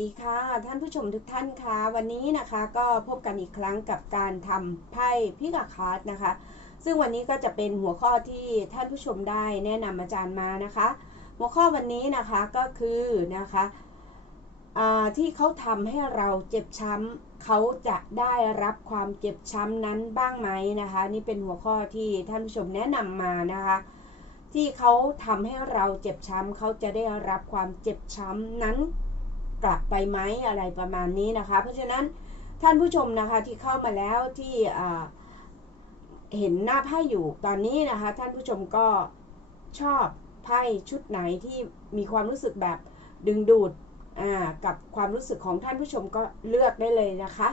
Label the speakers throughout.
Speaker 1: ดีค่ะ ท่านผู้ชมทุกท่านค่ะวันนี้นะคะก็พบกันอีกครั้งกับการทำไพ่พิกาคาร์ดนะคะ ซึ่งวันนี้ก็จะเป็นหัวข้อที่ท่านผู้ชมได้แนะนำอาจารย์มานะคะ หัวข้อวันนี้นะคะก็คือนะคะที่เขาทำให้เราเจ็บช้ำเขาจะได้รับความเจ็บช้ำนั้นบ้างไหมนะคะ นี่เป็นหัวข้อที่ท่านผู้ชมแนะนำมานะคะที่เขาทำให้เราเจ็บช้ำเขาจะได้รับความเจ็บช้ำนั้น กลับไปไหมอะไรประมาณนี้นะคะ เพราะฉะนั้นท่านผู้ชมนะคะที่เข้ามาแล้วที่เห็นหน้าไพ่อยู่ตอนนี้นะคะ ท่านผู้ชมก็ชอบไพ่ชุดไหนที่มีความรู้สึกแบบดึงดูดกับความรู้สึกของท่านผู้ชมก็เลือกได้เลยนะคะ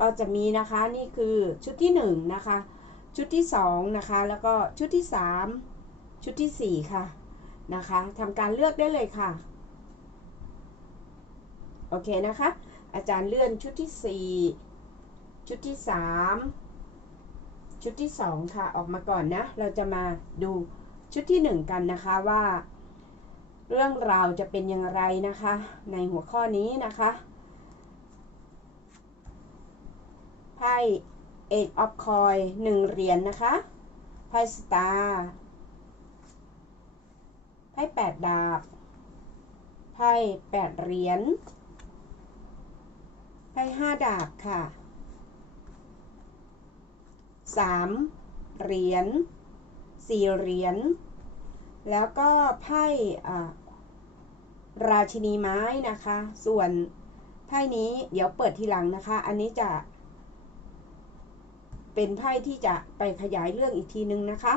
Speaker 1: ก็จะมีนะคะนี่คือชุดที่1นนะคะ ชุดที่2นะคะแล้วก็ชุดที่ 3 ชุดที่ 4 ค่ะนะคะทำการเลือกได้เลยค่ะ โอเคนะคะ อาจารย์เลื่อนชุดที่ 4 ชุดที่ 3 ชุดที่ 2 ค่ะ ออกมาก่อนนะ เราจะมาดูชุดที่ 1 กันนะคะว่า เรื่องราวจะเป็นอย่างไรนะคะ ในหัวข้อนี้นะคะไพ่เอกออฟคอยหนึ่งเหรียญนนะคะไพ่สตาร์ไพ่แปดดาบไพ่แปดเหรียญ ไพ่ห้าดาบค่ะสามเหรียญสี่เหรียญแล้วก็ไพ่ราชินีไม้นะคะ ส่วนไพ่นี้เดี๋ยวเปิดทีหลังนะคะ อันนี้จะ เป็นไพ่ที่จะไปขยายเรื่องอีกทีนึงนะคะ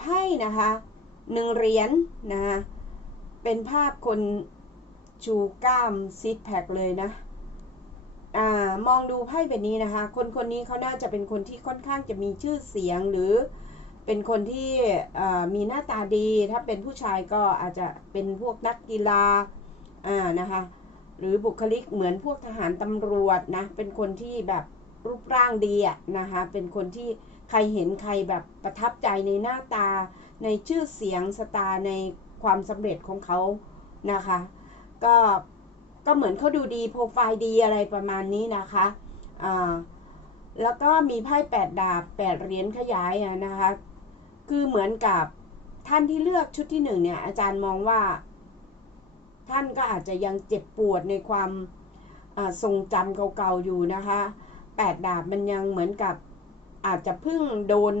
Speaker 1: ไพ่นะคะหนึ่งเหรียญนนะคะเป็นภาพคนชูกล้ามซิดแพคเลยนะ มองดูไพ่แบบนี้นะคะ คนคนนี้เขาน่าจะเป็นคนที่ค่อนข้างจะมีชื่อเสียงหรือเป็นคนที่มีหน้าตาดี ถ้าเป็นผู้ชายก็อาจจะเป็นพวกนักกีฬาอ่านะคะ หรือบุคลิกเหมือนพวกทหารตำรวจนะ เป็นคนที่แบบรูปร่างดีอะนะคะ เป็นคนที่ใครเห็นใครแบบประทับใจในหน้าตา ในชื่อเสียงสตาในความสำเร็จของเขานะคะ ก็ ก็เหมือนเขาดูดีโปรไฟล์ดีอะไรประมาณนี้นะคะอ่าแล้วก็มีไพ่แปดดาบแปดเหรียญขยายนะคะ คือเหมือนกับท่านที่เลือกชุดที่หนึ่งเนี่ย อาจารย์มองว่า ท่านก็อาจจะยังเจ็บปวดในความทรงจำเก่าๆอยู่นะคะแปดดาบมันยังเหมือนกับอาจจะเพิ่งโดน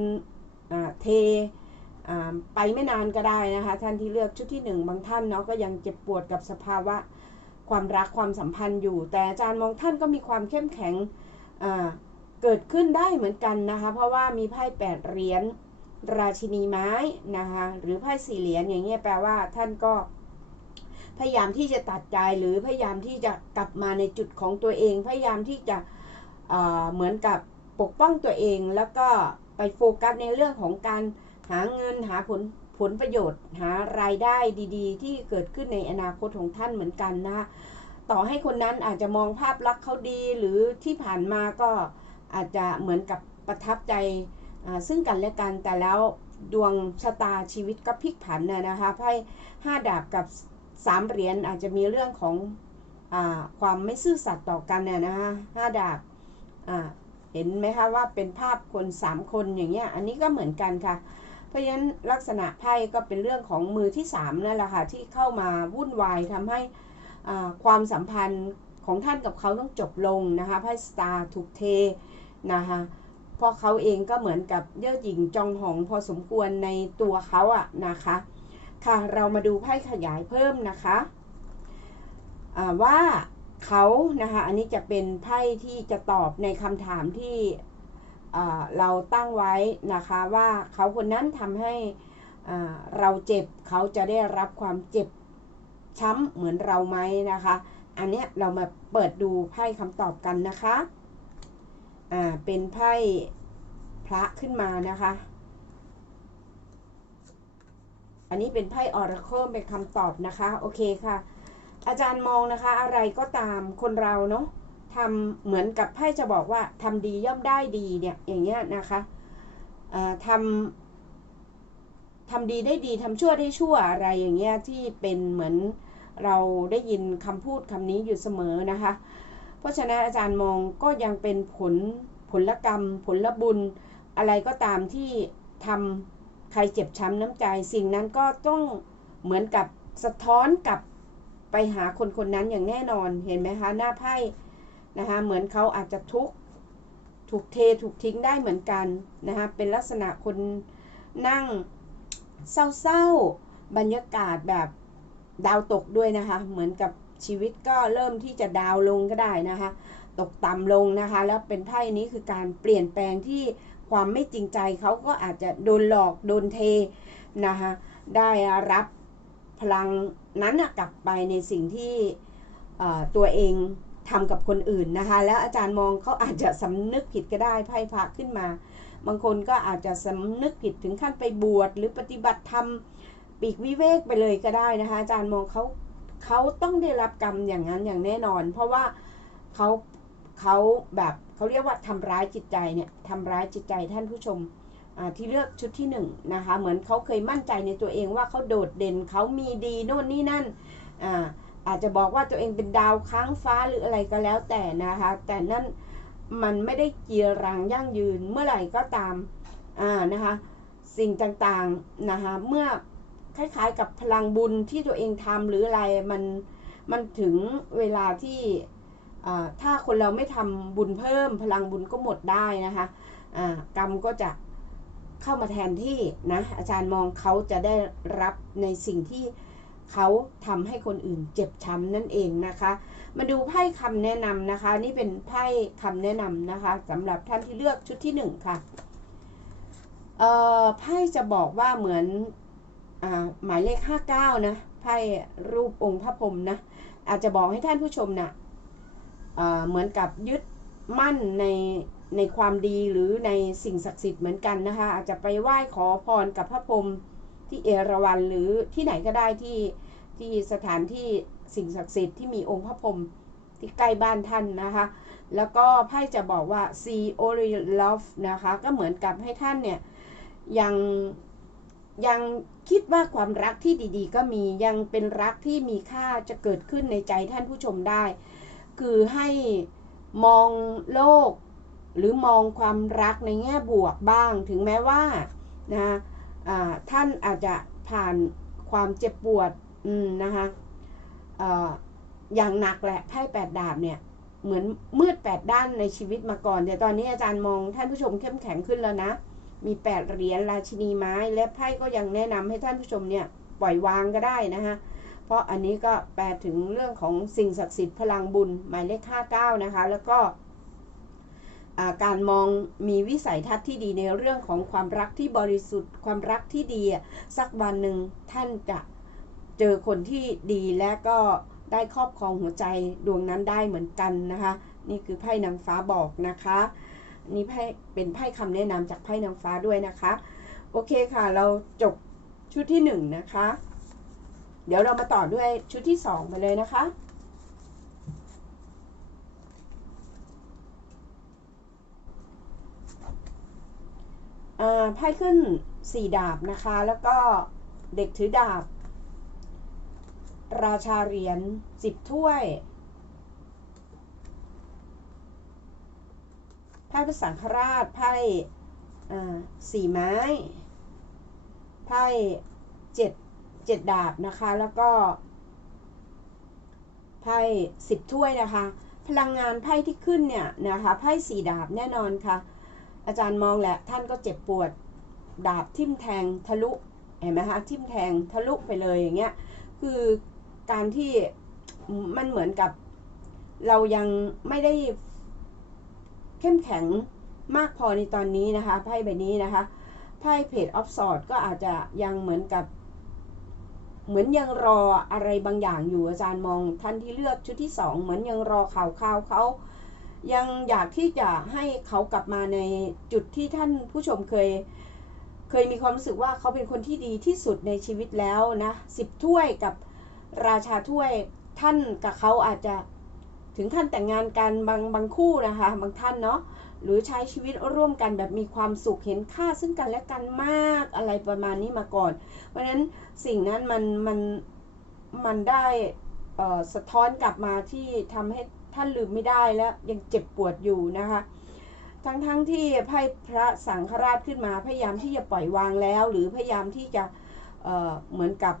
Speaker 1: เทไปไม่นานก็ได้นะคะ ท่านที่เลือกชุดที่หนึ่งบางท่านเนาะก็ยังเจ็บปวดกับสภาวะ ความรักความสัมพันธ์อยู่ แต่อาจารย์มองท่านก็มีความเข้มแข็งเกิดขึ้นได้เหมือนกันนะคะ เพราะว่ามีไพ่แปดเหรียญราชินีไม้นะคะหรือไพ่สี่เหรียญอย่างเงี้ยแปลว่าท่านก็ พยายามที่จะตัดใจหรือพยายามที่จะกลับมาในจุดของตัวเอง พยายามที่จะเหมือนกับปกป้องตัวเองแล้วก็ไปโฟกัสในเรื่องของการหาเงินหาผล ผลประโยชน์หารายได้ดีๆ ที่เกิดขึ้นในอนาคตของท่านเหมือนกันนะต่อให้คนนั้นอาจจะมองภาพลักษณ์เขาดีหรือที่ผ่านมาก็อาจจะเหมือนกับประทับใจซึ่งกันและกันแต่แล้วดวงชะตาชีวิตก็พลิกผันน่ยนะคะไพ่ห้าดาบกับสามเหรียญอาจจะมีเรื่องของอความไม่ซื่อสัตย์ต่อกันเนี่ยนะคะห้าดาบเห็นไหมคะว่าเป็นภาพคนสามคนอย่างเงี้ยอันนี้ก็เหมือนกันค่ะ ราะฉะนั้นลักษณะไพ่ก็เป็นเรื่องของมือที่3นั่นแหละค่ะที่เข้ามาวุ่นวายทำให้ความสัมพันธ์ของท่านกับเขาต้องจบลงนะคะไพ่สตาร์ถูกเทนะคะเพราะเขาเองก็เหมือนกับเย่อหญิงจองหองพอสมควรในตัวเขาอะนะคะค่ะเรามาดูไพ่ขยายเพิ่มนะคะว่าเขานะคะอันนี้จะเป็นไพ่ที่จะตอบในคำถามที่ เราตั้งไว้นะคะว่าเขาคนนั้นทำให้เราเจ็บเขาจะได้รับความเจ็บช้ำเหมือนเราไหมนะคะ อันนี้เรามาเปิดดูไพ่คำตอบกันนะคะอ่าเป็นไพ่พระขึ้นมานะคะ อันนี้เป็นไพ่ออร์เคิลเป็นคำตอบนะคะ โอเคค่ะ อาจารย์มองนะคะ อะไรก็ตามคนเราเนาะ ทำเหมือนกับไพ่จะบอกว่าทำดีย่อมได้ดีเนี่ยอย่างเงี้ยนะคะทำทำดีได้ดีทำชั่วได้ชั่วอะไรอย่างเงี้ยที่เป็นเหมือนเราได้ยินคำพูดคำนี้อยู่เสมอนะคะ เพราะฉะนั้นอาจารย์มองก็ยังเป็นผลผลกรรม ผลบุญ อะไรก็ตามที่ทำใครเจ็บช้ำน้ำใจ สิ่งนั้นก็ต้องเหมือนกับสะท้อนกลับไปหาคนคนนั้นอย่างแน่นอนเห็นไหมคะ หน้าไพ่ นะคะเหมือนเขาอาจจะทุกข์ถูกเทถูกทิ้งได้เหมือนกันนะคะเป็นลักษณะคนนั่งเศร้าๆ บรรยากาศแบบดาวตกด้วยนะคะ เหมือนกับชีวิตก็เริ่มที่จะดาวลงก็ได้นะคะ ตกต่ำลงนะคะ แล้วเป็นไพ่นี้คือการเปลี่ยนแปลงที่ความไม่จริงใจเขาก็อาจจะโดนหลอกโดนเทนะคะได้รับพลังนั้นกลับไปในสิ่งที่ตัวเอง ทำกับคนอื่นนะคะ แล้วอาจารย์มองเขาอาจจะสำนึกผิดก็ได้ไพ่พระขึ้นมา บางคนก็อาจจะสำนึกผิดถึงขั้นไปบวชหรือปฏิบัติธรรมปีกวิเวกไปเลยก็ได้นะคะ อาจารย์มองเขาเขาต้องได้รับกรรมอย่างนั้นอย่างแน่นอน เพราะว่าเขาเขาแบบเขาเรียกว่าทำร้ายจิตใจเนี่ยทำร้ายจิตใจท่านผู้ชมที่เลือกชุดที่1นนะคะ เหมือนเขาเคยมั่นใจในตัวเองว่าเขาโดดเด่นเขามีดีโน่นนี่นั่นอ่า อาจจะบอกว่าตัวเองเป็นดาวค้างฟ้าหรืออะไรก็แล้วแต่นะคะ แต่นั่นมันไม่ได้เกียรังยั่งยืนเมื่อไหร่ก็ตามอ่านะคะ สิ่งต่างๆนะคะเมื่อคล้ายๆกับพลังบุญที่ตัวเองทำหรืออะไรมันมันถึงเวลาที่ถ้าคนเราไม่ทำบุญเพิ่ม พลังบุญก็หมดได้นะคะกรรมก็จะเข้ามาแทนที่นะอาจารย์มองเขาจะได้รับในสิ่งที่ เขาทำให้คนอื่นเจ็บช้ำนั่นเองนะคะ มาดูไพ่คำแนะนำนะคะ นี่เป็นไพ่คำแนะนำนะคะสำหรับท่านที่เลือกชุดที่หนึ่งค่ะไพ่จะบอกว่าเหมือนหมายเลข 59 นะไพ่รูปองค์พระพรหมนะ อาจจะบอกให้ท่านผู้ชมนะ่ะเหมือนกับยึดมั่นในในความดีหรือในสิ่งศักดิ์สิทธิ์เหมือนกันนะคะ อาจจะไปไหว้ขอพรกับพระพรหม ที่เอราวัณหรือที่ไหนก็ได้ที่ที่สถานที่สิ่งศักดิ์สิทธิ์ที่มีองค์พระพรหมที่ใกล้บ้านท่านนะคะ แล้วก็ไพ่จะบอกว่า see only love นะคะ ก็เหมือนกับให้ท่านเนี่ย ยังยังคิดว่าความรักที่ดีๆ ก็มียังเป็นรักที่มีค่าจะเกิดขึ้นในใจท่านผู้ชมได้ คือให้มองโลก หรือมองความรักในแง่บวกบ้าง ถึงแม้ว่านะ ท่านอาจจะผ่านความเจ็บปวดนะคะอย่างหนักแหละไพ่แปดดาบเนี่ยเหมือนมืดแปดด้านในชีวิตมาก่อน แต่ตอนนี้อาจารย์มองท่านผู้ชมเข้มแข็งขึ้นแล้วนะ มีแปดเหรียญราชินีไม้ และไพ่ก็ยังแนะนำให้ท่านผู้ชมเนี่ยปล่อยวางก็ได้นะคะเพราะอันนี้ก็แปลถึงเรื่องของสิ่งศักดิ์สิทธิ์พลังบุญหมายเลขห้าเก้านะคะ แล้วก็ การมองมีวิสัยทัศน์ที่ดีในเรื่องของความรักที่บริสุทธิ์ ความรักที่ดีสักวันหนึ่งท่านจะเจอคนที่ดีและก็ได้ครอบครองหัวใจดวงนั้นได้เหมือนกันนะคะ นี่คือไพ่นางฟ้าบอกนะคะ นี่ไพ่เป็นไพ่คำแนะนำจากไพ่นางฟ้าด้วยนะคะ โอเคค่ะ เราจบชุดที่หนึ่งนะคะ เดี๋ยวเรามาต่อด้วยชุดที่สองไปเลยนะคะ ไพ่ขึ้นสี่ดาบนะคะ แล้วก็เด็กถือดาบ ราชาเหรียญสิบถ้วยไพ่พระสังฆราชไพ่สี่ไม้ไพ่เจ็ดเจ็ดดาบนะคะ แล้วก็ไพ่สิบถ้วยนะคะ พลังงานไพ่ที่ขึ้นเนี่ยนะคะไพ่สี่ดาบแน่นอนค่ะ อาจารย์มองแหละท่านก็เจ็บปวด ดาบทิ่มแทงทะลุเห็นไหมคะทิ่มแทงทะลุไปเลยอย่างเงี้ยคือการที่มันเหมือนกับเรายังไม่ได้เข้มแข็งมากพอในตอนนี้นะคะไพ่ใบนี้นะคะไพ่เพจออฟสอดก็อาจจะยังเหมือนกับ เหมือนยังรออะไรบางอย่างอยู่อาจารย์มองท่านที่เลือกชุดที่สองเหมือนยังรอข่าวข่าวเขา ยังอยากที่จะให้เขากลับมาในจุดที่ท่านผู้ชมเคย เคยมีความรู้สึกว่าเขาเป็นคนที่ดีที่สุดในชีวิตแล้วนะสิบถ้วยกับราชาถ้วยท่านกับเขาอาจจะถึงขั้นแต่งงานกันบางบางคู่นะคะบางท่านเนาะหรือใช้ชีวิตร่วมกันแบบมีความสุขเห็นค่าซึ่งกันและกันมากอะไรประมาณนี้มาก่อน เพราะฉะนั้นสิ่งนั้นมันมันมันได้สะท้อนกลับมาที่ทำให้ ท่านลืมไม่ได้และยังเจ็บปวดอยู่นะคะ ทั้งๆทที่ไพ่พระสังฆราชขึ้นมาพยายามที่จะปล่อยวางแล้ว หรือพยายามที่จะเเหมือนกับ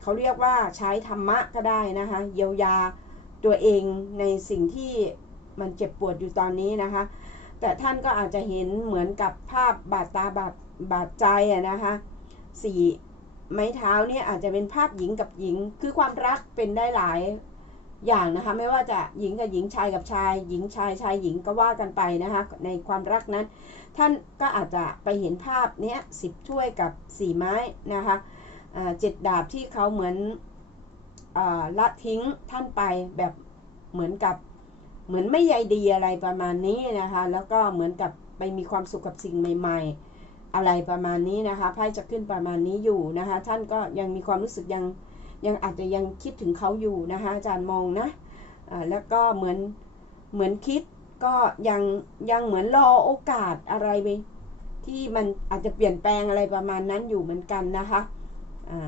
Speaker 1: เขาเรียกว่าใช้ธรรมะก็ได้นะคะเยียวยาตัวเองในสิ่งที่มันเจ็บปวดอยู่ตอนนี้นะคะ แต่ท่านก็อาจจะเห็นเหมือนกับภาพบาดตาบาดบาดใจอะนะคะสี่ไม้เท้าเนี่ยอาจจะเป็นภาพหญิงกับหญิง คือความรักเป็นได้หลาย อย่างนะคะไม่ว่าจะหญิงกับหญิงชายกับชาย หญิงชายชายหญิงก็ว่ากันไปนะคะในความรักนั้น ท่านก็อาจจะไปเห็นภาพเนี้ยสิบถ้วยกับสี่ไม้นะคะเจ็ดดาบที่เขาเหมือนละทิ้งท่านไปแบบเหมือนกับเหมือนไม่ใยดีอะไรประมาณนี้นะคะแล้วก็เหมือนกับไปมีความสุขกับสิ่งใหม่ ๆ อะไรประมาณนี้นะคะไพ่จะขึ้นประมาณนี้อยู่นะคะท่านก็ยังมีความรู้สึกยัง ยังอาจจะยังคิดถึงเขาอยู่นะคะอาจารย์มองนะะแล้วก็เหมือนเหมือนคิดก็ยังยังเหมือนรอโอกาสอะไรไปที่มันอาจจะเปลี่ยนแปลงอะไรประมาณนั้นอยู่เหมือนกันนะคะะ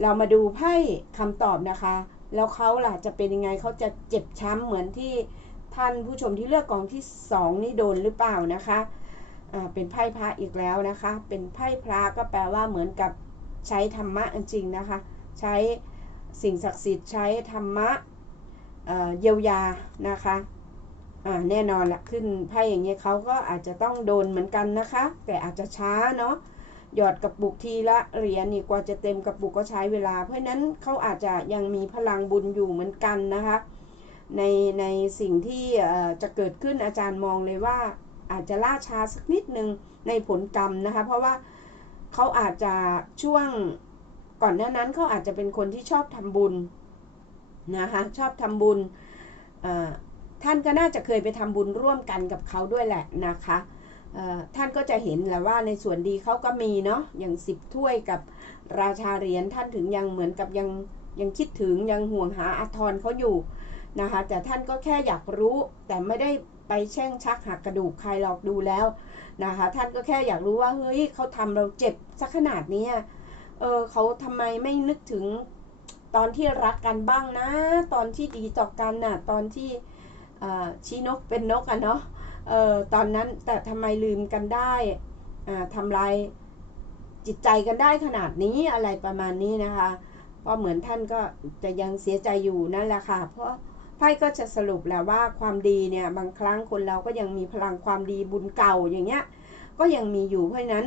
Speaker 1: เรามาดูไพ่คำตอบนะคะ แล้วเขาล่ะจะเป็นยังไงเขาจะเจ็บช้ำเหมือนที่ท่านผู้ชมที่เลือกกองที่สองนี่โดนหรือเปล่านะคะะเป็นไพ่พระอีกแล้วนะคะ เป็นไพ่พระก็แปลว่าเหมือนกับใช้ธรรมะจริงนะคะ ใช้ สิ่งศักดิ์สิทธิ์ใช้ธรรมะเยียวยานะคะแน่นอนละขึ้นไพ่อย่างเงี้ยเขาก็อาจจะต้องโดนเหมือนกันนะคะ แต่อาจจะช้าเนาะหยอดกระปุกทีละเหรียญนี่กว่าจะเต็มกระปุกก็ใช้เวลา เพราะนั้นเขาอาจจะยังมีพลังบุญอยู่เหมือนกันนะคะ ในในสิ่งที่จะเกิดขึ้นอาจารย์มองเลยว่า อาจจะล่าช้าสักนิดนึงในผลกรรมนะคะ เพราะว่าเขาอาจจะช่วง ก่อนหน้านั้นเขาอาจจะเป็นคนที่ชอบทำบุญนะคะชอบทำบุญท่านก็น่าจะเคยไปทำบุญร่วมกันกับเขาด้วยแหละนะคะท่านก็จะเห็นแหละว่าในส่วนดีเขาก็มีเนาะอย่างสิบถ้วยกับราชาเหรียญท่านถึงยังเหมือนกับยังยังคิดถึงยังห่วงหาอาทรเขาอยู่นะคะแต่ท่านก็แค่อยากรู้แต่ไม่ได้ไปแช่งชักหักกระดูกใครหรอกดูแล้วนะคะท่านก็แค่อยากรู้ว่าเฮ้ยเขาทำเราเจ็บสักขนาดนี้ เออเขาทำไมไม่นึกถึงตอนที่รักกันบ้างนะ ตอนที่ดีต่อกันน่ะ ตอนที่ชี้นกเป็นนกอะเนาะเออตอนนั้นแต่ทำไมลืมกันได้ทำลายจิตใจกันได้ขนาดนี้อะไรประมาณนี้นะคะ เพราะเหมือนท่านก็จะยังเสียใจอยู่นั่นแหละค่ะ เพราะไพ่ก็จะสรุปแล้วว่าความดีเนี่ย บางครั้งคนเราก็ยังมีพลังความดีบุญเก่าอย่างเงี้ย ก็ยังมีอยู่เพราะนั้น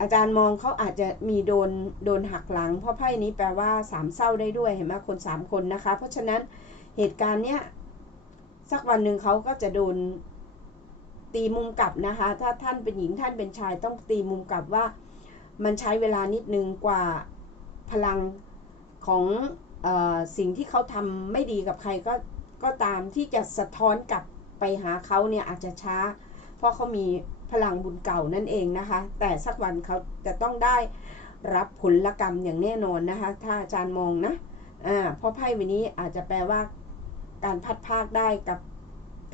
Speaker 1: อาจารย์มองเขาอาจจะมีโดนโดนหักหลัง เพราะไพ่นี้แปลว่าสามเศร้าได้ด้วยเห็นไหมคนสามคนนะคะ เพราะฉะนั้นเหตุการณ์เนี้ยสักวันหนึ่งเขาก็จะโดนตีมุมกลับนะคะ ถ้าท่านเป็นหญิงท่านเป็นชายต้องตีมุมกลับว่า มันใช้เวลานิดนึงกว่าพลังของอสิ่งที่เขาทำไม่ดีกับใครก็ก็ตามที่จะสะท้อนกลับไปหาเขาเนี่ยอาจจะช้า เพราะเขามี พลังบุญเก่านั่นเองนะคะ แต่สักวันเขาจะต้องได้รับผลกรรมอย่างแน่นอนนะคะ ถ้าอาจารย์มองนะอ่าเพราะไพ่วันนี้อาจจะแปลว่าการพัดภาคได้กับ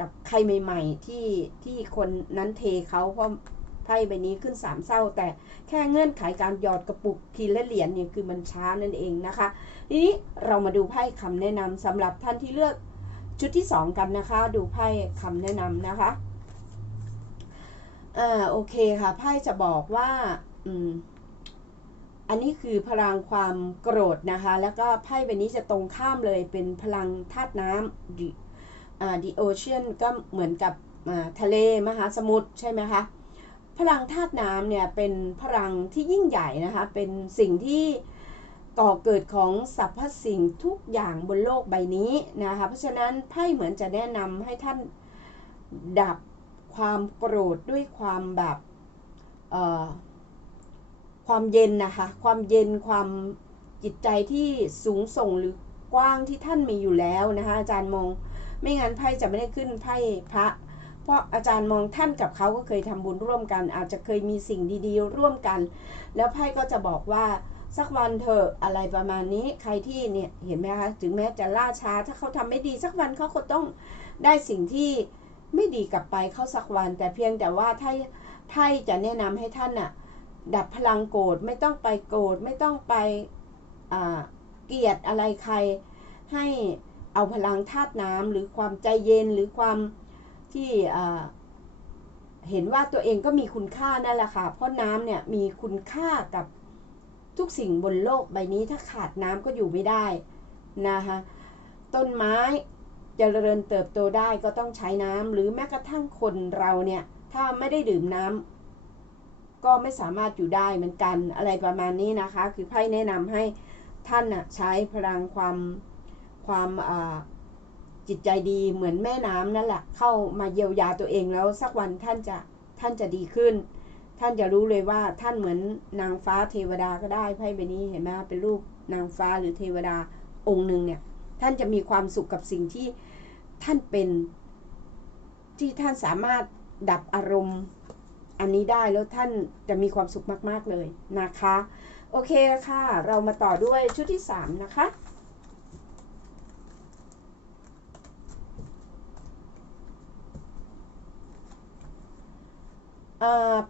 Speaker 1: กับใครใหม่ ๆ ที่ที่คนนั้นเทเขาเพราะไพ่ใบนี้ขึ้นสามเศร้า แต่แค่เงื่อนไขการหยอดกระปุกทีละเหรียญเนี่ยคือมันช้านั่นเองนะคะทีนี้เรามาดูไพ่คำแนะนำสำหรับท่านที่เลือกชุดที่สองกันนะคะ ดูไพ่คำแนะนำนะคะ อ่าโอเคค่ะไพ่จะบอกว่าอืมอันนี้คือพลังความโกรธนะคะ แล้วก็ไพ่ใบนี้จะตรงข้ามเลยเป็นพลังธาตุน้ำดิอ่า the ocean ก็เหมือนกับทะเลมหาสมุทรใช่ไหมคะพลังธาตุน้ำเนี่ยเป็นพลังที่ยิ่งใหญ่นะคะ เป็นสิ่งที่ก่อเกิดของสรรพสิ่งทุกอย่างบนโลกใบนี้นะคะ เพราะฉะนั้นไพ่เหมือนจะแนะนำให้ท่านดับ ความโกรธด้วยความแบบความเย็นนะคะ ความเย็นความจิตใจที่สูงส่งหรือกว้างที่ท่านมีอยู่แล้วนะคะอาจารย์มองไม่งั้นไพ่จะไม่ได้ขึ้นไพ่พระ เพราะอาจารย์มองท่านกับเขาก็เคยทำบุญร่วมกัน อาจจะเคยมีสิ่งดี ๆ ร่วมกัน แล้วไพ่ก็จะบอกว่าสักวันเถอะอะไรประมาณนี้ใครที่เนี่ยเห็นไหมคะถึงแม้จะล่าช้าถ้าเขาทำไม่ดี สักวันเขาก็ต้องได้สิ่งที่ ไม่ดีกลับไปเข้าสักวัน แต่เพียงแต่ว่าถ้าไพ่จะแนะนำให้ท่านน่ะ ดับพลังโกรธไม่ต้องไปโกรธไม่ต้องไปเกลียดอะไรใคร ให้เอาพลังธาตุน้ำหรือความใจเย็นหรือความที่เห็นว่าตัวเองก็มีคุณค่านั่นแหละค่ะเพราะน้ำเนี่ยมีคุณค่ากับทุกสิ่งบนโลกใบนี้ถ้าขาดน้ำก็อยู่ไม่ได้นะคะต้นไม้ จเจริญเติบโตได้ก็ต้องใช้น้ำหรือแม้กระทั่งคนเราเนี่ย ถ้าไม่ได้ดื่มน้ำก็ไม่สามารถอยู่ได้เหมือนกันอะไรประมาณนี้นะคะ คือไพ่แนะนำให้ท่านใช้พลังความความจิตใจดีเหมือนแม่น้ำนั่นแหละ เข้ามาเยียวยาตัวเองแล้วสักวันท่านจะท่านจะดีขึ้น ท่านจะรู้เลยว่าท่านเหมือนนางฟ้าเทวดาก็ได้ไพ่ใบนี้เห็นไหมเป็นรูปนางฟ้าหรือเทวดาองค์หนึ่งเนี่ยท่านจะมีความสุขกับสิ่งที่ ท่านเป็น ที่ท่านสามารถดับอารมณ์ อันนี้ได้แล้วท่านจะมีความสุขมาก ๆ เลยนะคะ โอเคค่ะ เรามาต่อด้วยชุดที่ 3 นะคะ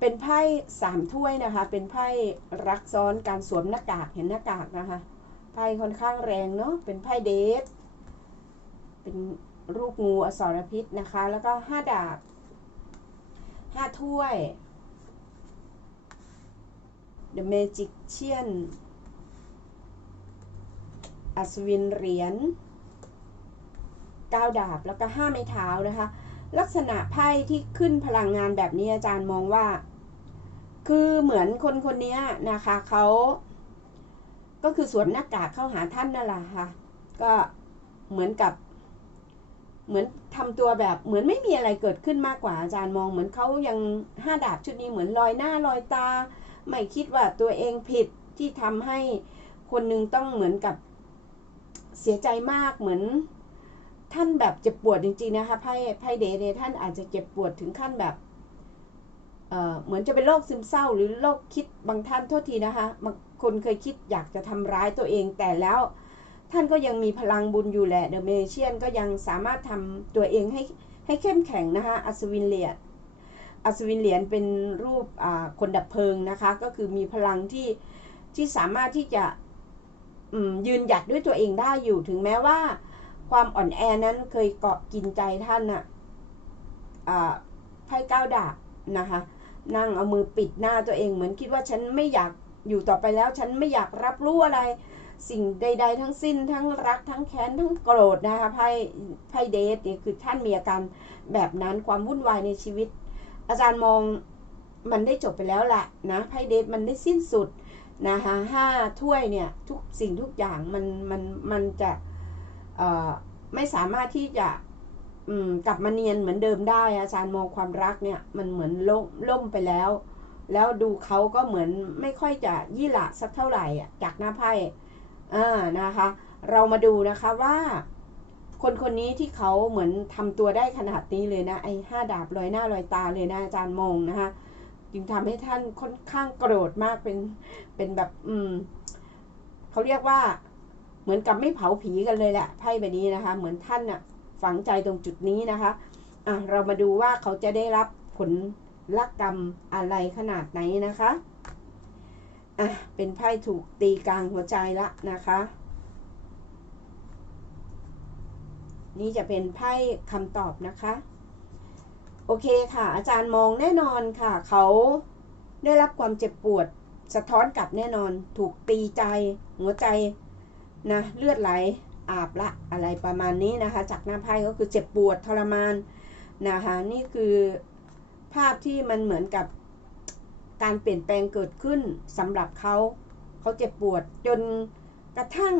Speaker 1: เป็นไพ่สามถ้วยนะคะ เป็นไพ่รักซ้อนการสวมหน้ากากเห็นหน้ากากนะคะ ไพ่ค่อนข้างแรงเนาะ เป็นไพ่เดท เป็น รูปงูอสรพิษนะคะ แล้วก็ห้าดาบห้าถ้วย The Magician อัศวินเหรียญก้าดาบแล้วก็ห้าไม้เท้านะคะ ลักษณะไพ่ที่ขึ้นพลังงานแบบนี้อาจารย์มองว่า คือเหมือนคนคนนี้นะคะเขาก็คือสวมหน้ากากเข้าหาท่านนั่นแหละค่ะ ก็เหมือนกับ เหมือนทำตัวแบบเหมือนไม่มีอะไรเกิดขึ้นมากกว่าอาจารย์มองเหมือนเขายังห้าดาบชุดนี้เหมือนลอยหน้าลอยตา ไม่คิดว่าตัวเองผิดที่ทำให้คนนึงต้องเหมือนกับเสียใจมากเหมือน ท่านแบบเจ็บปวดจริงๆนะคะไพ่ไพ่เดย์เนี่ยท่านอาจจะเจ็บปวดถึงขั้นแบบเเหมือนจะเป็นโรคซึมเศร้า หรือโรคคิดบางท่านโทษทีนะคะบางคนเคยคิดอยากจะทำร้ายตัวเองแต่แล้ว ท่านก็ยังมีพลังบุญอยู่แหละเดอะเมเชียนก็ยังสามารถทำตัวเองให้ให้เข้มแข็งนะคะอัศวินเหรียญอัศวินเหรียญเป็นรูปคนดับเพลิงนะคะ ก็คือมีพลังที่ที่สามารถที่จะยืนหยัดด้วยตัวเองได้อยู่ถึงแม้ว่า ความอ่อนแอนั้นเคยเกาะกินใจท่านน่ะไพ่ก้าวดาบนะคะ นั่งเอามือปิดหน้าตัวเองเหมือนคิดว่าฉันไม่อยากอยู่ต่อไปแล้ว ฉันไม่อยากรับรู้อะไร สิ่งใด ๆ ทั้งสิ้นทั้งรักทั้งแค้นทั้งโกรธนะคะไพ่ไพ่เดทนี่คือท่านมีอาการแบบนั้นความวุ่นวายในชีวิต อาจารย์มองมันได้จบไปแล้วแหละนะไพ่เดทมันได้สิ้นสุดนะคะห้าถ้วยเนี่ยทุกสิ่งทุกอย่างมันมันมันจะไม่สามารถที่จะกลับมาเนียนเหมือนเดิมได้ อาจารย์มองความรักเนี่ยมันเหมือนล่มล่มไปแล้ว แล้วดูเขาก็เหมือนไม่ค่อยจะยี่หละสักเท่าไหร่จากหน้าไพ่ อ่านะคะ เรามาดูนะคะว่าคนคนนี้ที่เขาเหมือนทำตัวได้ขนาดนี้เลยนะไอ้ห้าดาบลอยหน้าลอยตาเลยนะอาจารย์มองนะคะจึงทำให้ท่านค่อนข้างโกรธมากเป็นเป็นแบบอืมเขาเรียกว่าเหมือนกับไม่เผาผีกันเลยแหละไพ่แบบนี้นะคะ เหมือนท่านอะฝังใจตรงจุดนี้นะคะอะเรามาดูว่าเขาจะได้รับผลลักกรรมอะไรขนาดไหนนะคะ อะ เป็นไพ่ถูกตีกลางหัวใจละนะคะ นี่จะเป็นไพ่คำตอบนะคะ โอเคค่ะ อาจารย์มองแน่นอนค่ะ เขาได้รับความเจ็บปวด สะท้อนกลับแน่นอน ถูกตีใจ หัวใจนะ เลือดไหลอาบละอะไรประมาณนี้นะคะ จากหน้าไพ่ก็คือเจ็บปวดทรมานนะคะ นี่คือภาพที่มันเหมือนกับ การเปลี่ยนแปลงเกิดขึ้นสำหรับเขา เขาเจ็บปวดจนกระทั่ง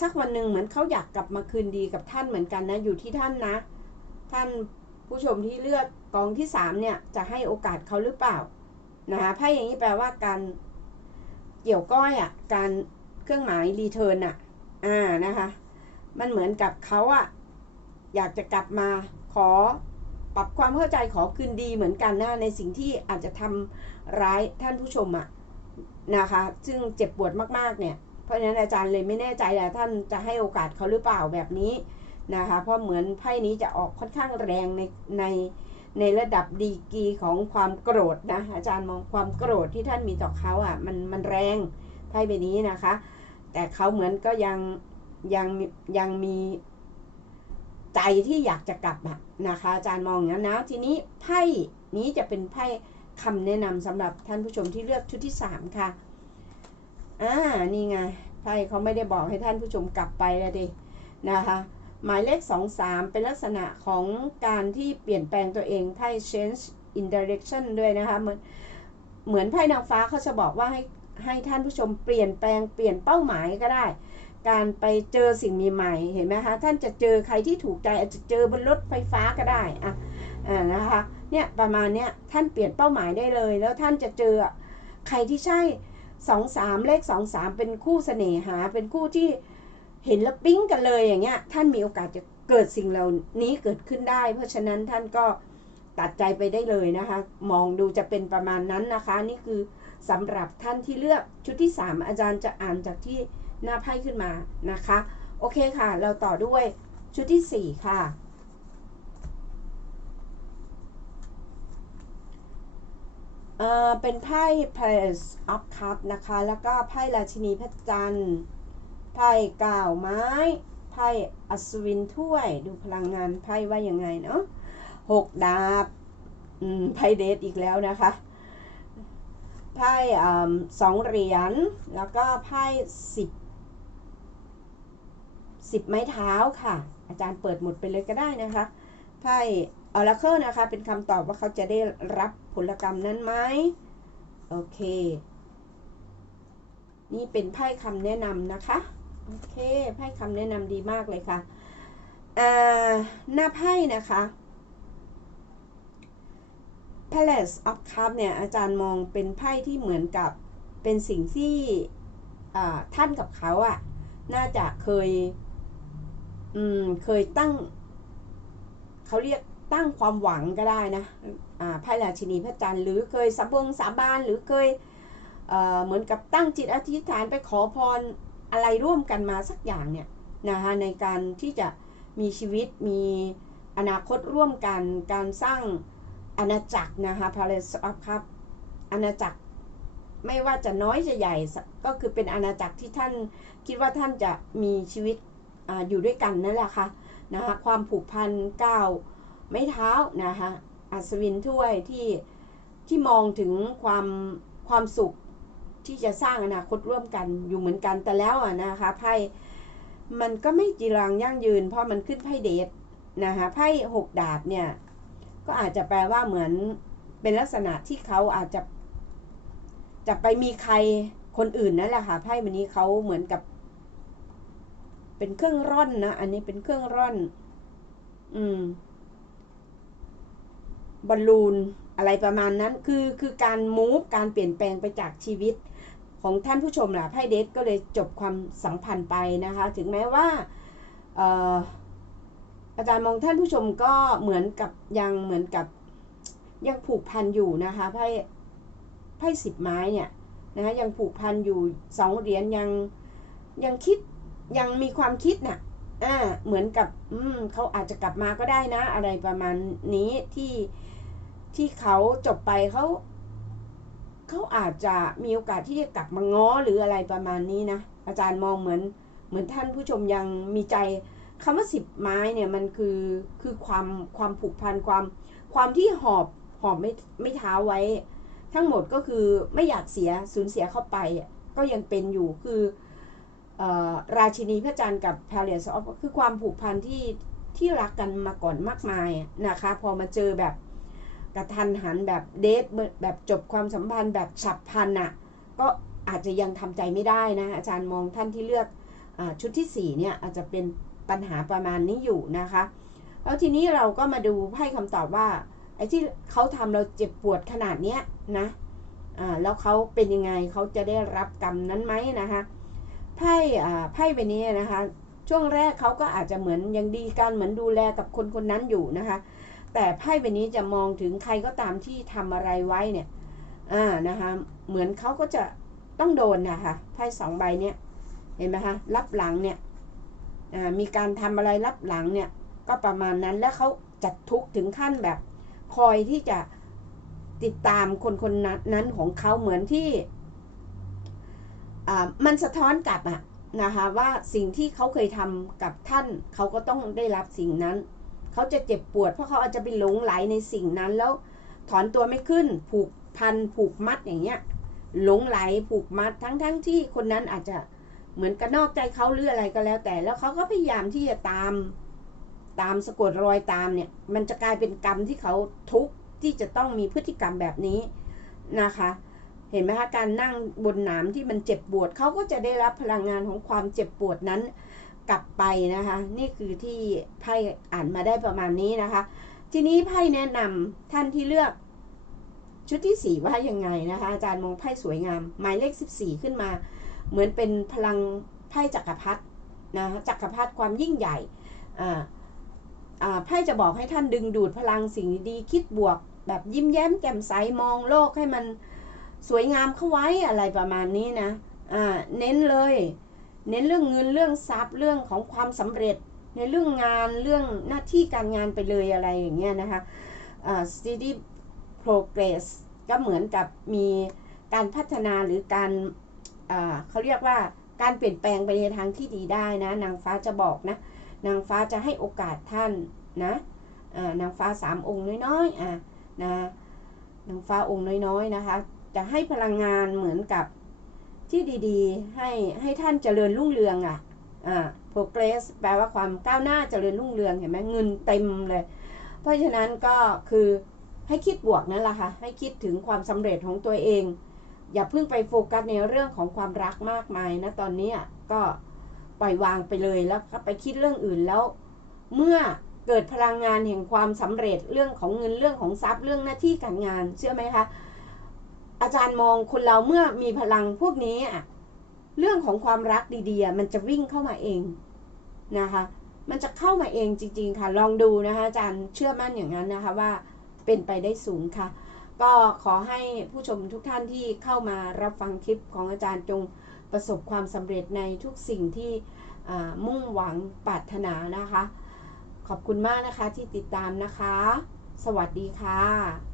Speaker 1: สักวันหนึ่งเหมือนเขาอยากกลับมาคืนดีกับท่านเหมือนกันนะอยู่ที่ท่านนะ ท่านผู้ชมที่เลือกกองที่สามเนี่ยจะให้โอกาสเขาหรือเปล่านะคะไพ่อย่างนี้แปลว่าการเกี่ยวก้อยอะการเครื่องหมายรีเทิร์นอะอ่านะคะ มันเหมือนกับเขาอะอยากจะกลับมาขอ ปรับความเข้าใจขอคืนดีเหมือนกันนะในสิ่งที่อาจจะทำร้ายท่านผู้ชมอะนะคะ ซึ่งเจ็บปวดมากๆเนี่ย เพราะฉะนั้นอาจารย์เลยไม่แน่ใจแหละท่านจะให้โอกาสเขาหรือเปล่าแบบนี้นะคะ เพราะเหมือนไพ่นี้จะออกค่อนข้างแรงในในในระดับดีกีของความโกรธนะอาจารย์มองความโกรธที่ท่านมีต่อเขาอะมันมันแรงไพ่ใบนี้นะคะ แต่เขาเหมือนก็ยังยังยังมี ใจที่อยากจะกลับอะนะคะ อาจารย์มองอย่างนั้นนะทีนี้ไพ่นี้จะเป็นไพ่คำแนะนำสำหรับท่านผู้ชมที่เลือกชุดที่สามค่ะอ่านี่ไงไพ่เขาไม่ได้บอกให้ท่านผู้ชมกลับไปแล้วดินะคะหมายเลขสองสามเป็นลักษณะของการที่เปลี่ยนแปลงตัวเองไพ่ change in direction ด้วยนะคะเหมือนเหมือนไพ่นางฟ้าเขาจะบอกว่าให้ให้ท่านผู้ชมเปลี่ยนแปลงเปลี่ยนเป้าหมายก็ได้ การไปเจอสิ่งใหม่ๆเห็นไหมคะท่านจะเจอใครที่ถูกใจอาจจะเจอบนรถไฟฟ้าก็ได้อะอ่านะคะเนี่ยประมาณเนี้ยท่านเปลี่ยนเป้าหมายได้เลย แล้วท่านจะเจอใครที่ใช่สองสามเลขสองสามเป็นคู่เสน่หา เป็นคู่ที่เห็นแล้วปิ๊งกันเลยอย่างเงี้ยท่านมีโอกาสจะเกิดสิ่งเหล่านี้เกิดขึ้นได้ เพราะฉะนั้นท่านก็ตัดใจไปได้เลยนะคะ มองดูจะเป็นประมาณนั้นนะคะ นี่คือสำหรับท่านที่เลือกชุดที่ 3 อาจารย์จะอ่านจากที่ หน้าไพ่ขึ้นมานะคะ โอเคค่ะ เราต่อด้วยชุดที่ 4 ค่ะ เอ่อ เป็นไพ่ Palace of Cups นะคะ แล้วก็ไพ่ราชินีพระจันทร์ ไพ่ก่าวไม้ ไพ่อัศวินถ้วย ดูพลังงานไพ่ว่ายังไงเนาะหกดาบ อืม ไพ่เดทอีกแล้วนะคะไพ่สองเหรียญ แล้วก็ไพ่สิบ สิบไม้เท้าค่ะ อาจารย์เปิดหมดไปเลยก็ได้นะคะไพ่ออราเคิลนะคะ เป็นคำตอบว่าเขาจะได้รับผลกรรมนั้นไหมโอเค นี่เป็นไพ่คำแนะนำนะคะ โอเค ไพ่คำแนะนำดีมากเลยค่ะหน้าไพ่นะคะ Palace of Cups เนี่ย อาจารย์มองเป็นไพ่ที่เหมือนกับเป็นสิ่งที่ท่านกับเขาอะน่าจะเคย อืมเคยตั้งเขาเรียกตั้งความหวังก็ได้นะอ่าไพ่ราชินีพระจันทร์หรือเคยสาบงสาบานหรือเคยเเหมือนกับตั้งจิตอธิษฐานไปขอพรอะไรร่วมกันมาสักอย่างเนี่ยนะคะในการที่จะมีชีวิตมีอนาคตร่วมกัน การสร้างอาณาจักรนะคะ Palace of Cup อาณาจักรไม่ว่าจะน้อยจะใหญ่ก็คือเป็นอาณาจักรที่ท่านคิดว่าท่านจะมีชีวิต อยู่ด้วยกันนั่นแหละค่ะนะคะความผูกพันก้าวไม่เท้านะคะอัศวินถ้วยที่ที่มองถึงความความสุขที่จะสร้างอนาคตร่วมกันอยู่เหมือนกันแต่แล้วอะนะคะไพ่มันก็ไม่จีรังยั่งยืน เพราะมันขึ้นไพ่เดทนะคะไพ่หกดาบเนี่ยก็อาจจะแปลว่าเหมือนเป็นลักษณะที่เขาอาจจะจะไปมีใครคนอื่นนั่นแหละค่ะไพ่วันนี้เขาเหมือนกับ เป็นเครื่องร่อนนะ อันนี้เป็นเครื่องร่อน อืม บอลลูน อะไรประมาณนั้น คือคือการมูฟการเปลี่ยนแปลงไปจากชีวิต ของท่านผู้ชมล่ะไพ่เดทก็เลยจบความสัมพันธ์ไปนะคะ ถึงแม้ว่าอาจารย์มองท่านผู้ชมก็เหมือนกับยังเหมือนกับยังผูกพันอยู่นะคะไพ่ไพ่สิบไม้เนี่ยนะคะยังผูกพันอยู่สองเหรียญยังยังคิด ยังมีความคิดน่ะอ่าเหมือนกับ อืมเขาอาจจะกลับมาก็ได้นะ อะไรประมาณนี้ที่ที่เขาจบไปเขาเขาอาจจะมีโอกาสที่จะกลับมาง้อหรืออะไรประมาณนี้นะอาจารย์มองเหมือน เหมือนท่านผู้ชมยังมีใจคำว่าสิบไม้เนี่ยมันคือคือความความผูกพันความความที่หอบหอบไม่ไม่เท้าไว้ ทั้งหมดก็คือไม่อยากเสียสูญเสียเข้าไปก็ยังเป็นอยู่คือ ราชินีพระจันทร์กับแพลเลียสอฟคือความผูกพันที่ที่รักกันมาก่อนมากมายนะคะ พอมาเจอแบบกระทันหันแบบเดทแบบจบความสัมพันธ์แบบฉับพลันอะ่ะก็อาจจะยังทำใจไม่ได้นะอาจารย์มองท่านที่เลือกอชุดที่ 4 เนี่ยอาจจะเป็นปัญหาประมาณนี้อยู่นะคะ แล้วทีนี้เราก็มาดูให้คำตอบว่าไอ้ที่เขาทำเราเจ็บปวดขนาดเนี้ยนะอ่าแล้วเขาเป็นยังไงเขาจะได้รับกรรมนั้นไหมนะคะ ไพ่ไพ่ใบนี้นะคะ ช่วงแรกเขาก็อาจจะเหมือนยังดีกันเหมือนดูแลกับคนคนนั้นอยู่นะคะ แต่ไพ่ใบนี้จะมองถึงใครก็ตามที่ทำอะไรไว้เนี่ยอ่านะคะ เหมือนเขาก็จะต้องโดนนะคะไพ่สองใบเนี้ยเห็นไหมคะรับหลังเนี่ยมีการทำอะไรรับหลังเนี่ยก็ประมาณนั้นแล้วเขาจัดทุกถึงขั้นแบบ คอยที่จะติดตามคนคนนั้นของเขาเหมือนที่ มันสะท้อนกลับอะนะคะว่าสิ่งที่เขาเคยทำกับท่าน เขาก็ต้องได้รับสิ่งนั้น เขาจะเจ็บปวดเพราะเขาอาจจะไปหลงไหลในสิ่งนั้นแล้วถอนตัวไม่ขึ้น ผูกพันผูกมัดอย่างเงี้ยหลงไหลผูกมัดทั้งๆทที่คนนั้นอาจจะเหมือนกับนอกใจเขาหรืออะไรก็แล้วแต่ แล้วเขาก็พยายามที่จะตามตามสะกดรอยตามเนี่ย มันจะกลายเป็นกรรมที่เขาทุกข์ที่จะต้องมีพฤติกรรมแบบนี้นะคะ เห็นไหมคะการนั่งบนหนามที่มันเจ็บปวดเขาก็จะได้รับพลังงานของความเจ็บปวดนั้นกลับไปนะคะ นี่คือที่ไพ่อ่านมาได้ประมาณนี้นะคะ ทีนี้ไพ่แนะนำท่านที่เลือก ชุดที่สี่ว่ายังไงนะคะ อาจารย์มองไพ่สวยงาม หมายเลข14ขึ้นมา เหมือนเป็นพลังไพ่จักรพรรดินะะจักรพรรดิความยิ่งใหญ่อ่าอ่าไพ่จะบอกให้ท่านดึงดูดพลังสิ่งดีคิดบวก แบบยิ้มแย้มแจ่มใสมองโลกให้มัน สวยงามเข้าไว้อะไรประมาณนี้นะอ่าเน้นเลย เน้นเรื่องเงินเรื่องทรัพย์เรื่องของความสำเร็จในเรื่องงานเรื่องหน้าที่การงานไปเลยอะไรอย่างเงี้ยนะคะอ่า steady progress ก็เหมือนกับมีการพัฒนาหรือการอ่าเขาเรียกว่าการเปลี่ยนแปลงไปในทางที่ดีได้นะ นางฟ้าจะบอกนะ นางฟ้าจะให้โอกาสท่านนะนางฟ้าสามองค์น้อยๆอะนะนางฟ้าองค์น้อยๆนะคะ จะให้พลังงานเหมือนกับที่ดีๆ ให้ให้ท่านเจริญรุ่งเรืองอะอ่า progress แปลว่าความก้าวหน้าเจริญรุ่งเรืองเห็นไหมเงินเต็มเลย เพราะฉะนั้นก็คือให้คิดบวกนั่นแหละค่ะ ให้คิดถึงความสำเร็จของตัวเอง อย่าเพิ่งไปโฟกัสในเรื่องของความรักมากมายนะตอนนี้ก็ปล่อยวางไปเลยแล้วก็ไปคิดเรื่องอื่นแล้ว เมื่อเกิดพลังงานแห่งความสำเร็จเรื่องของเงินเรื่องของทรัพย์เรื่องหน้าที่การงานเชื่อไหมคะ อาจารย์มองคนเราเมื่อมีพลังพวกนี้อะเรื่องของความรักดีๆมันจะวิ่งเข้ามาเองนะคะ มันจะเข้ามาเองจริง ๆ ค่ะ ลองดูนะคะอาจารย์เชื่อมั่นอย่างนั้นนะคะว่าเป็นไปได้สูงค่ะ ก็ขอให้ผู้ชมทุกท่านที่เข้ามารับฟังคลิปของอาจารย์จงประสบความสำเร็จในทุกสิ่งที่มุ่งหวังปรารถนานะคะ ขอบคุณมากนะคะที่ติดตามนะคะ สวัสดีค่ะ